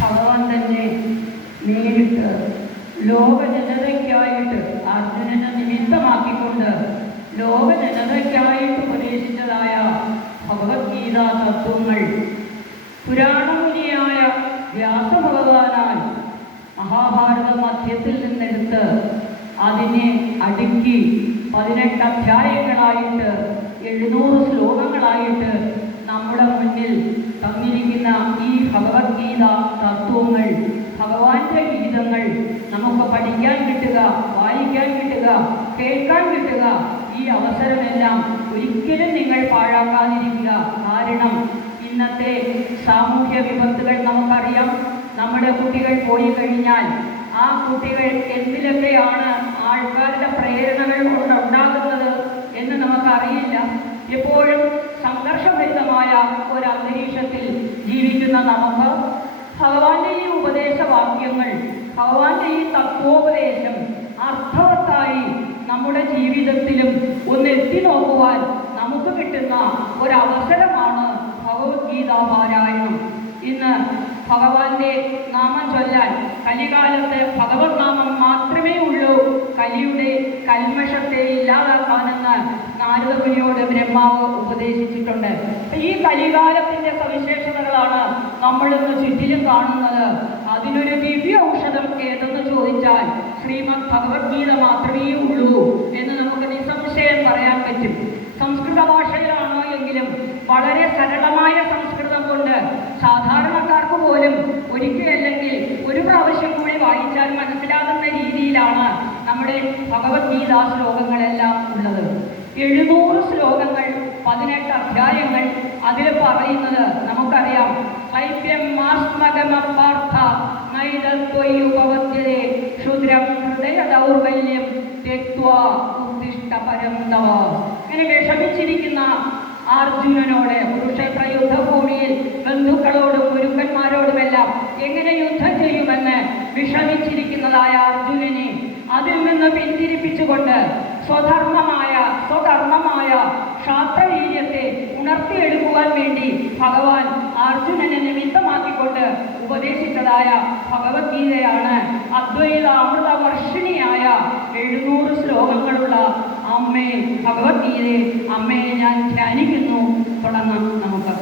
ഭഗവാൻ തന്നെ നേരിട്ട് ലോക ജനതയ്ക്കായിട്ട് അർജുനനെ നിമിത്തമാക്കിക്കൊണ്ട് ലോക ജനതയ്ക്കായിട്ട് ഉപദേശിച്ചതായ ഭഗവത്ഗീത തത്വങ്ങൾ പുരാണമുനിയായ വ്യാസഭഗവാനാൽ മഹാഭാരത മധ്യത്തിൽ നിന്നെടുത്ത് അതിനെ അടുക്കി 18 അധ്യായങ്ങളായിട്ട് 700 ശ്ലോകങ്ങളായിട്ട് നമ്മുടെ മുന്നിൽ തന്നിരിക്കുന്ന ഈ ഭഗവത്ഗീത തത്വങ്ങൾ, ഭഗവാന്റെ ഗീതങ്ങൾ നമുക്ക് പഠിക്കാൻ കിട്ടുക, വായിക്കാൻ കിട്ടുക, കേൾക്കാൻ കിട്ടുക, ഈ അവസരമെല്ലാം ഒരിക്കലും നിങ്ങൾ പാഴാക്കാതിരിക്കുക. കാരണം ഇന്നത്തെ സാമൂഹ്യ വിപത്തുകൾ നമുക്കറിയാം. നമ്മുടെ കുട്ടികൾ പോയി കഴിഞ്ഞാൽ ആ കുട്ടികൾ എന്തിലൊക്കെയാണ് ആൾക്കാരുടെ പ്രേരണകൾ കൊണ്ടുണ്ടാകുന്നത് എന്ന് നമുക്കറിയില്ല. എപ്പോഴും സംഘർഷഭരിതമായ ഒരു അന്തരീക്ഷത്തിൽ ജീവിക്കുന്ന നമുക്ക് ഭഗവാന്റെ ഈ ഉപദേശവാക്യങ്ങൾ, ഭഗവാന്റെ ഈ തത്വോപദേശം അർത്ഥവത്തായി നമ്മുടെ ജീവിതത്തിലും ഒന്ന് എത്തി നോക്കുവാൻ നമുക്ക് കിട്ടുന്ന ഒരവസരമാണ് ഭഗവത്ഗീത പാരായണം. ഇന്ന് ഭഗവാന്റെ നാമം ചൊല്ലാൻ കലികാലത്ത് ഭഗവത് നാമം മാത്രമേ ഉള്ളൂ കലിയുടെ കൽമഷത്തെ ഇല്ലാതാക്കാനെന്ന് നാരദമുനിയോട് ബ്രഹ്മാവ് ഉപദേശിച്ചിട്ടുണ്ട്. ഈ കലികാലത്തിന്റെ സവിശേഷതകളാണ് നമ്മളിന്ന് ചുറ്റിലും കാണുന്നത്. അതിനൊരു ദിവ്യ ഔഷധം ഏതെന്ന് ചോദിച്ചാൽ ശ്രീമദ് ഭഗവത്ഗീത മാത്രമേ ഉള്ളൂ എന്ന് നമുക്ക് നിസ്സംശയം പറയാൻ പറ്റും. സംസ്കൃത ഭാഷയിലാണോ എങ്കിലും വളരെ സരളമായ സംസ്കൃതം കൊണ്ട് സാധാരണക്കാർക്ക് പോലും ഒരിക്കലല്ലെങ്കിൽ ഒരു പ്രാവശ്യം കൂടി വായിച്ചാൽ മനസ്സിലാകുന്ന രീതിയിലാണ് നമ്മുടെ ഭഗവത്ഗീത ശ്ലോകങ്ങളെല്ലാം ഉള്ളത്. 700 ശ്ലോകങ്ങൾ, 18 അധ്യായങ്ങൾ. അതിൽ പറയുന്നത് നമുക്കറിയാം. ക്ലൈപ്യം മാസ്മഗമപാർത്ഥ നൈതത്വയുപവദ്യതേ ക്ഷുദ്രം ഹൃദയ ദൗർബല്യം തെക്വാ ഉദ്ദിഷ്ട പരം തവ. ഇങ്ങനെ വിഷമിച്ചിരിക്കുന്ന അർജുനനോട് കുരുക്ഷേത്ര യുദ്ധഭൂമിയിൽ ബന്ധുക്കളോടും ഗുരുക്കന്മാരോടുമെല്ലാം എങ്ങനെ യുദ്ധം ചെയ്യുമെന്ന് വിഷമിച്ചിരിക്കുന്നതായ അർജുനനെ അതിൽ നിന്ന് പിന്തിരിപ്പിച്ചുകൊണ്ട് സ്വധർമ്മമായ ശാസ്ത്രവീര്യത്തെ ഉണർത്തിയെടുക്കുവാൻ വേണ്ടി ഭഗവാൻ അർജുനനെ നിമിത്തമാക്കിക്കൊണ്ട് ഉപദേശിച്ചതായ ഭഗവത്ഗീതയാണ് അദ്വൈത അമൃതവർഷിണിയായ 700 ശ്ലോകങ്ങളുള്ള അമ്മേ ഭഗവത്ഗീതയെ അമ്മയെ ഞാൻ ധ്യാനിക്കുന്നു. തുടങ്ങാം നമുക്ക്.